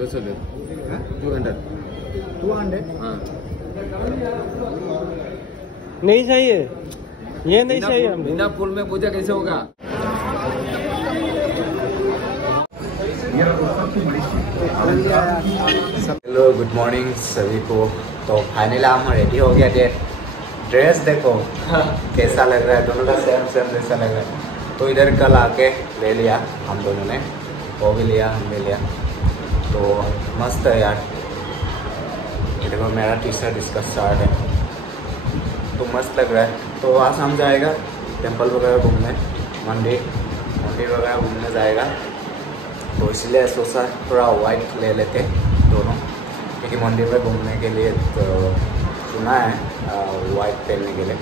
200 दे 200 हाँ नहीं चाहिए, ये नहीं चाहिए हमें। बिना फूल में पूजा कैसे होगा? हेलो गुड मॉर्निंग सभी को। तो फाइनली हम रेडी हो गया। ड्रेस देखो कैसा लग रहा है, दोनों का सेम सेम जैसा लग रहा है। तो इधर कल आके ले लिया हम दोनों ने, वो भी लिया हम भी लिया। तो मस्त है यार। देखो मेरा टी शर्ट इसका शर्ट है, तो मस्त लग रहा है। तो आज हम जाएगा टेंपल वगैरह घूमने, मंदिर वगैरह घूमने जाएगा। तो इसलिए सोचा थोड़ा वाइट ले लेते दोनों, क्योंकि मंदिर में घूमने के लिए तो सुना है वाइट पहनने के लिए।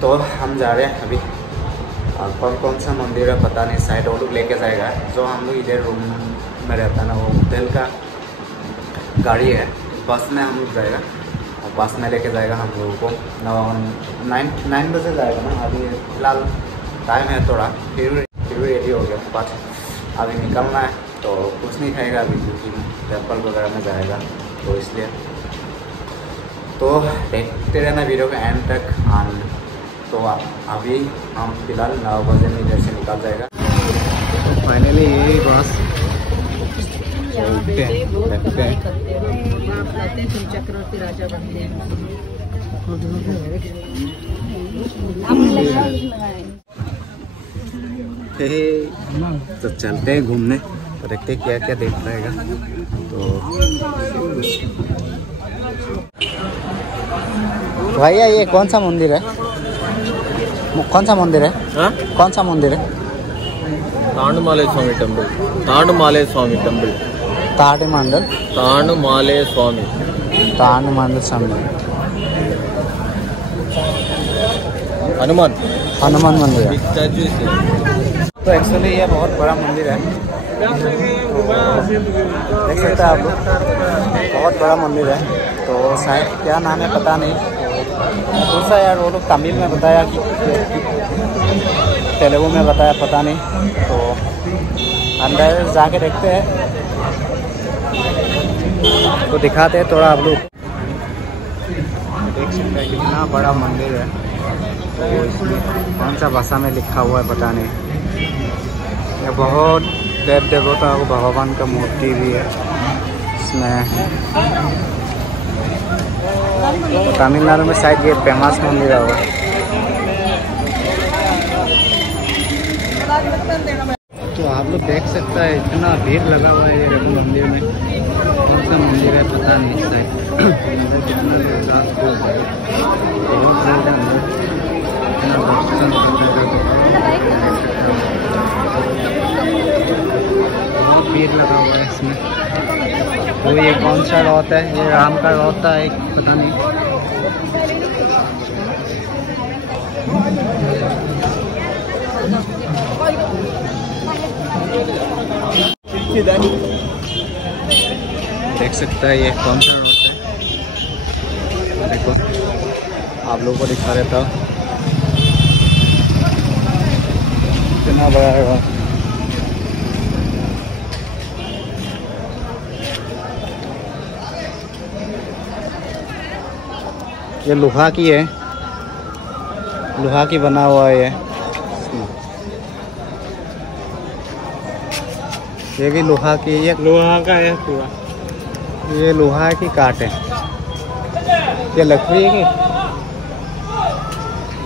तो हम जा रहे हैं अभी। कौन सा मंदिर है पता नहीं, शायद वो लोग लेके जाएगा। जो हम लोग इधर रूम में रहता ना, वो होटल का गाड़ी है, बस में हम लोग जाएगा और बस में लेके जाएगा हम लोगों को। 9 बजे जाएगा ना। अभी फिलहाल टाइम है थोड़ा, फिर रेडी हो गया। बस अभी निकलना है, तो कुछ नहीं खाएगा अभी क्योंकि टेम्पल वगैरह में जाएगा, तो इसलिए। तो देखते रहना वीडियो के एंड तक। तो अभी हम फिलहाल 9 बजे में इधर से निकल जाएगा। तो फाइनली यही बस देखते हैं। चक्रवर्ती राजा बनते हैं। तो चलते हैं घूमने, तो देखते क्या क्या देख पाएगा। तो भैया ये कौन सा मंदिर है? कौन सा मंदिर है? हाँ? कौन सा मंदिर है? तांडुमाले स्वामी टेम्पल। तांडुमाले स्वामी टेम्पल। तांडुमाले स्वामी। तांडुमाले स्वामी। हनुमान मंदिर है। तो एक्चुअली ये बहुत बड़ा मंदिर है, देख सकते हैं आप लोग। बहुत बड़ा मंदिर है। तो शायद क्या नाम है पता नहीं। दूसरा यार वो लोग तमिल में बताया कि तेलुगु में बताया, पता नहीं। तो अंदर जाके देखते हैं, तो दिखाते हैं थोड़ा आप लोग। देख सकते हैं कितना बड़ा मंदिर है। तो इसमें कौन सा भाषा में लिखा हुआ है पता नहीं। ये बहुत देव देवता को भगवान का मूर्ति भी है इसमें। तो तमिलनाडु में शायद ये फेमस मंदिर होगा। तो आप लोग देख सकते हैं इतना भीड़ लगा हुआ है ये मंदिर में। कौन सा मंदिर है पता नहीं, शायद कितना भीड़ लगा हुआ है इसमें। तो ये कौन सा रथ है? ये राम का रथ है, पता नहीं। देख सकता है ये कौन सा रथ है। देखो आप लोगों को दिखा रहा था कितना बड़ा है। ये लोहा की है, लोहा की बना हुआ है ये भी लोहा की। ये लोहा का है पूरा। ये लोहा की काट है, ये लकड़ी है कि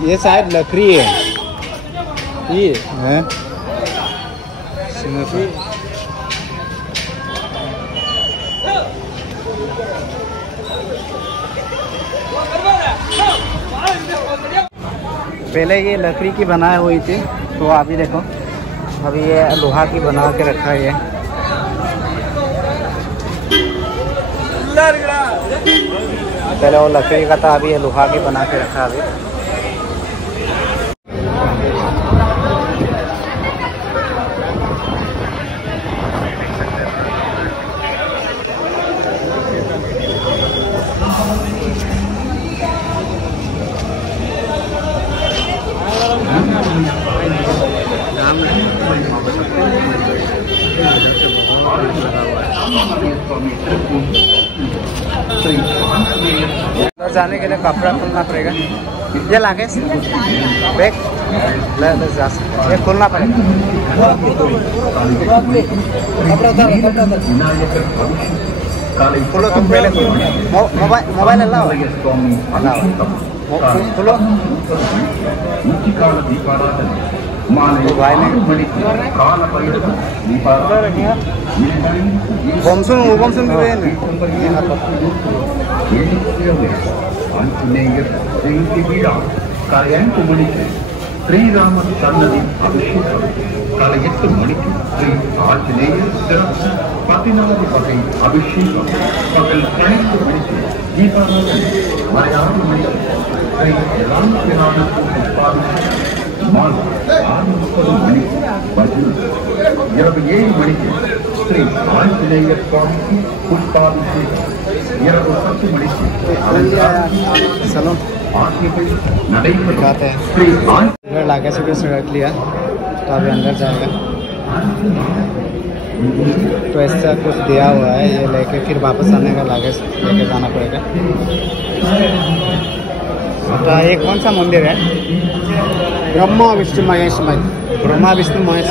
ये शायद लकड़ी है। ये है पहले ये लकड़ी की बनाई हुई थी, तो अभी देखो अभी ये लोहा की बना के रखा है। पहले वो लकड़ी का था, अभी ये लोहा की बना के रखा अभी। अंदर जाने के लिए कपड़ा खोलना पड़ेगा। ये लागे बैग ले जा सकते, ये खोलना पड़ेगा। खोलो तुम पहले, मोबाइल अलाउ खोलो। వంశం శ్రీరామ సన్నది అభిషేకం కాల 8 మణికి శ్రీ ఆంజనేయ 14 పగై అభిషేకం పగల్ 12 మణికి దీపారాధన మలయాళ మణికి శ్రీ రామచంద్ర పుష్పాభిషేకం మాల 6 మణికి భజన 27 మణికి శ్రీ ఆంజనేయ స్వామికి పుష్పాభిషేకం 27 మణికి सलों दिखाते हैं। लाके से रख लिया तो अभी अंदर जाएगा। तो ऐसा कुछ दिया हुआ है, ये लेके फिर वापस आने का लाके लेके जाना पड़ेगा। तो ये कौन सा मंदिर है? ब्रह्मा विष्णु महेश ब्रह्मा विष्णु महेश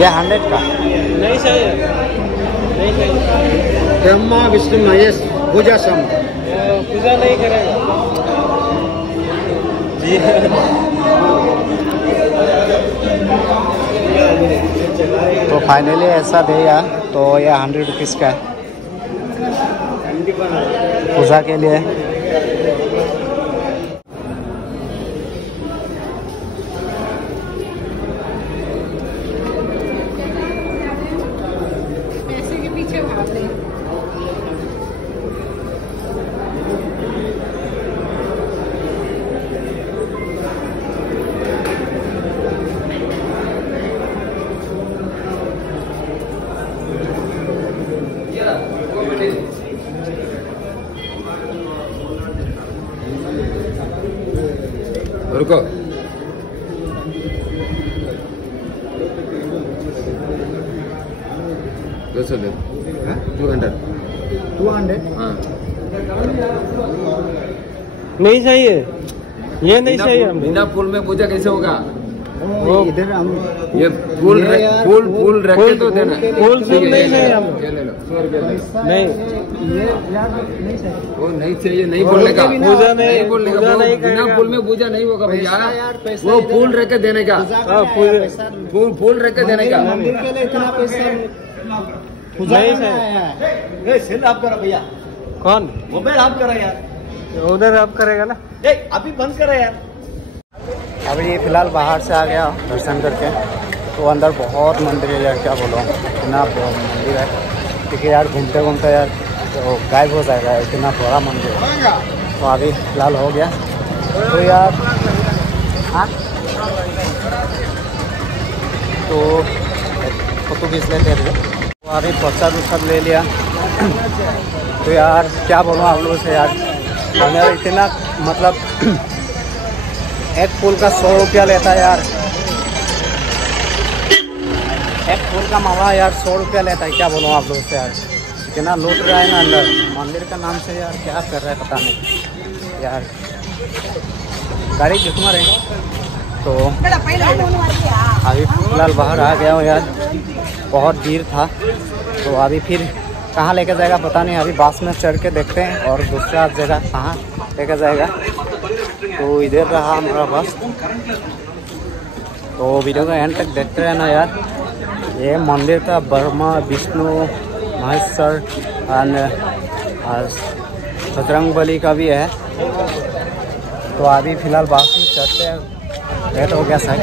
ये 100 का नहीं सही है, नहीं सही। ब्रह्मा विष्णु महेश पूजा सम पूजा नहीं करेगा जी। तो फाइनली ऐसा दिया, तो ये 100 रुपीज़ का है पूजा के लिए। पैसे के पीछे भाग रहे हैं। रुको दो 200 हाँ नहीं चाहिए, ये नहीं चाहिए। बिना फूल में पूजा कैसे होगा? वो इधर हम ये फूल फूल रखे तो देना। फूल सब नहीं है हम। ये ले लो 100 रुपये नहीं, ये यार नहीं चाहिए। वो नहीं चाहिए, नहीं बोलेगा पूजा नहीं बोलेगा, बिना फूल में पूजा नहीं होगा भैया। वो फूल रख के देने का, फूल रख के देने का। मंदिर के लिए इतना पैसा नहीं नहीं सेल आप करो भैया। कौन मोबाइल आप करो यार, उधर आप करेगा ना। अभी बंद करो यार। अभी फिलहाल बाहर से आ गया दर्शन करके, तो अंदर बहुत मंदिर है यार, क्या बोलो इतना बहुत मंदिर है, क्योंकि यार घूमते घूमते यार तो गायब हो जाएगा, इतना बड़ा मंदिर है। तो अभी फिलहाल हो गया तो यार हाँ, तो फोटो खींच लेते हैं। तो अभी प्रसाद उसाद ले लिया। तो यार क्या बोलूँ आप लोगों से यार, हमें इतना मतलब एक फूल का 100 रुपया लेता है यार, एक फूल का माला यार 100 रुपया लेता है। क्या बोलूँ आप लोगों से यार, इतना लूट रहा है ना अंदर मंदिर का नाम से यार, क्या कर रहा है पता नहीं यार। गाड़ी कितना रहे तो अभी फिलहाल बाहर आ गया हूँ यार, बहुत भीड़ था। तो अभी फिर कहाँ लेके जाएगा पता नहीं, अभी बस में चढ़ के देखते हैं और दूसरा जगह कहाँ लेके जाएगा। तो इधर रहा हमारा बस। तो वीडियो का एंड तक देखते रहना यार। ये मंदिर था ब्रह्मा विष्णु महेश्वर और बजरंगबली का भी है। तो अभी फिलहाल बस में चढ़ते हैं, लेट हो गया शायद।